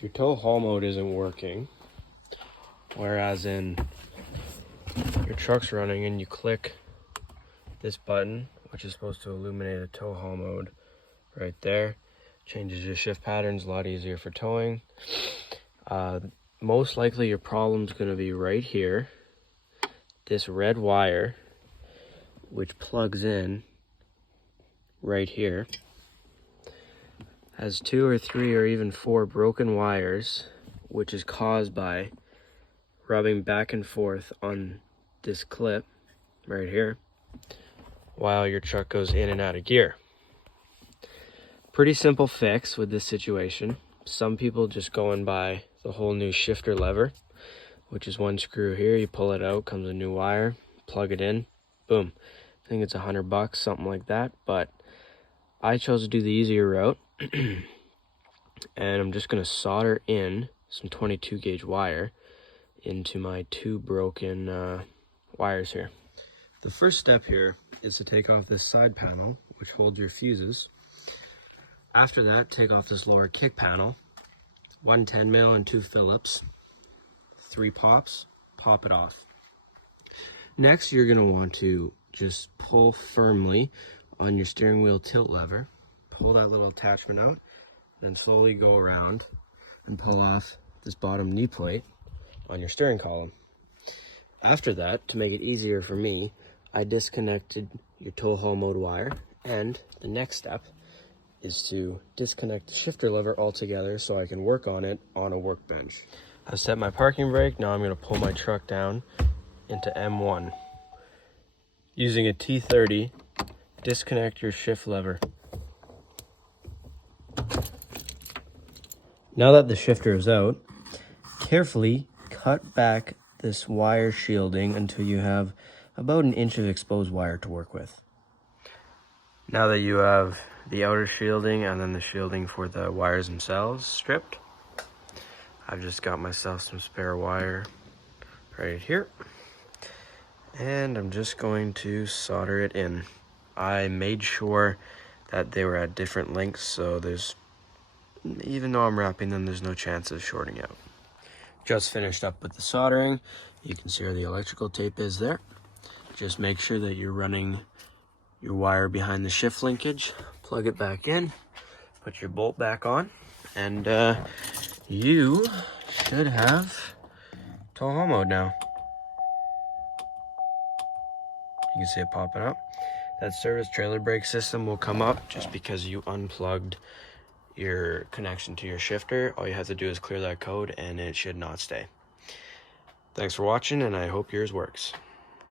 if your tow haul mode isn't working, whereas in your truck's running and you click this button, which is supposed to illuminate a tow haul mode right there, changes your shift patterns, a lot easier for towing. Most likely your problem's going to be right here. This red wire, which plugs in right here, has 2 or 3 or even 4 broken wires, which is caused by rubbing back and forth on this clip right here while your truck goes in and out of gear. Pretty simple fix with this situation. Some people just go and buy the whole new shifter lever, which is 1 screw here. You pull it out, comes a new wire, plug it in, boom. I think it's $100, something like that, but I chose to do the easier route. And I'm just going to solder in some 22 gauge wire into my 2 broken wires here. The first step here is to take off this side panel, which holds your fuses. After that, take off this lower kick panel, 1 10mm and 2 Phillips, 3 pops, pop it off. Next, you're going to want to just pull firmly on your steering wheel tilt lever, pull that little attachment out, then slowly go around and pull off this bottom knee plate on your steering column. After that, to make it easier for me, I disconnected your tow haul mode wire, and the next step is to disconnect the shifter lever altogether so I can work on it on a workbench. I've set my parking brake. Now I'm going to pull my truck down into M1. Using a T30, disconnect your shift lever. Now that the shifter is out, carefully cut back this wire shielding until you have about 1 inch of exposed wire to work with. Now that you have the outer shielding and then the shielding for the wires themselves stripped, I've just got myself some spare wire right here, and I'm just going to solder it in. I made sure that they were at different lengths, so even though I'm wrapping them, there's no chance of shorting out. Just finished up with the soldering. You can see where the electrical tape is there. Just make sure that you're running your wire behind the shift linkage, plug it back in, put your bolt back on, and you should have tow haul mode now. You can see it popping up. That service trailer brake system will come up just because you unplugged your connection to your shifter. All you have to do is clear that code and it should not stay. Thanks for watching, and I hope yours works.